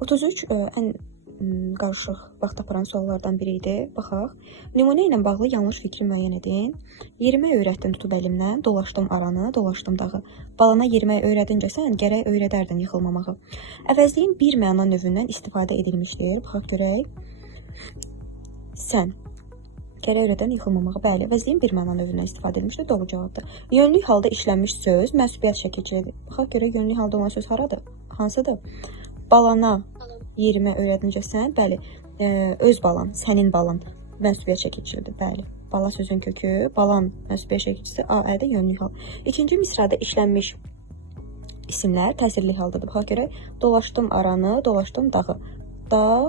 33 ən qarışıq vaxt aparan suallardan biri idi. Baxaq. Nümunə ilə bağlı yanlış fikri müəyyən edin. Yerimək öyrətdin tutub əlimdən, dolaşdım aranı, dolaşdım dağı. Balana yerimək öyrədincə sən gərək öyrədərdin yıxılmamağı. Əvəzliyin bir məna növündən istifadə edilmişdir. Baxaq görək. Sən gərək öyrədən yıxılmamağı. Bəli, əvəzliyin bir məna növündən istifadə edilmişdir. Doğru cavabdır. Yönlü halda işlənmiş söz mənsubiyyət şəkilçilidir. Baxaq görək yönlü halda olan söz haradır? Hansıdır? Balana yerimə öyrədincə sən, bəli, öz balan, sənin balan mənsubiyyət şəkilçilidir, bəli. Bala sözün kökü, balan mənsubiyyət şəkilçisi A-ədə yönlü hal. İkinci misrada işlənmiş isimlər təsirli haldadır. Baxaq görək, dolaşdım aranı, dolaşdım dağı. Dağ,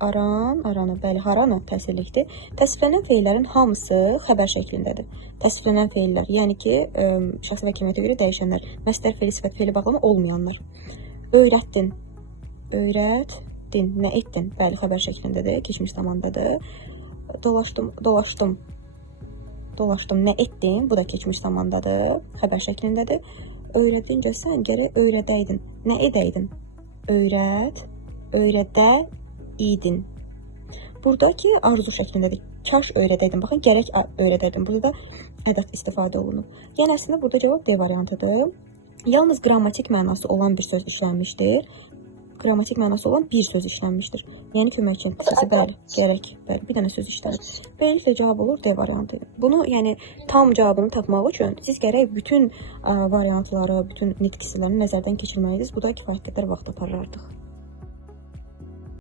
aran, aranı, bəli, haranı təsirlikdir. Təsvirlənən feillərin hamısı xəbər şəklindədir. Təsvirlənən feillər, yəni ki, şəxsi və keyfiyyətə görə dəyişənlər, məsdər feili, sifət feili bağlama olmayanlar. Öyrətdin. Öyrətdin, nə etdin? Bəli, xəbər şəklindədir, keçmiş zamandadır. Dolaşdım, nə etdin? Bu da keçmiş zamandadır, xəbər şəklindədir. Öyrədincə sən gərək öyrədəydin. Nə edəydin? Öyrədəydin. Buradakı arzu şəklindədir. Kaş öyrədəydin. Baxın, gərək öyrədəydin. Burada da ədət istifadə olunub. Yəni, əslində burada cavab D variantıdır. Yalnız qrammatik mənası olan bir söz işlənmişdir. Qrammatik mənası olan bir söz işlənmişdir. Yəni köməkçi səsi, bəli, gərək, bəli, bir dənə söz işlənir. Beləliklə cavab olur D variantı. Bunu, yəni tam cavabını tapmaq üçün siz gərək bütün variantları, bütün nitq hissələrini nəzərdən keçirməlisiniz. Bu da kifayət qədər vaxt aparır artıq.